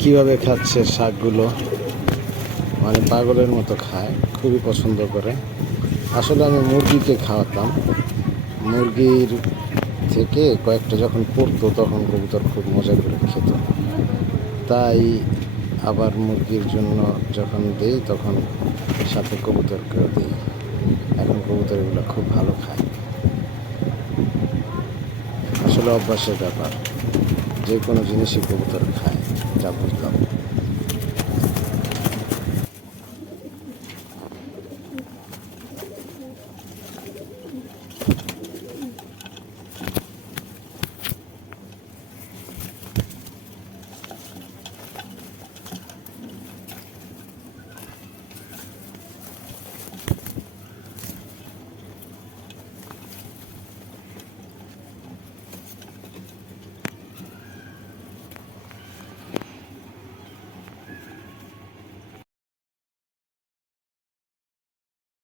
কিভাবে খাচ্ছে শাকগুলো, মানে পাগলের মতো খায়, খুবই পছন্দ করে। আসলে আমি মুরগিকে খাওয়াতাম, মুরগির থেকে কয়েকটা যখন পড়তো তখন কবুতর খুব মজা করে খেত, তাই আবার মুরগির জন্য যখন দেই তখন সাথে কবুতরকেও দিই। এখন কবুতর এগুলো খুব ভালো খায়। আসলে অভ্যাসের ব্যাপার, যে কোনো জিনিসই কবুতর খায়, যা বুঝলাম।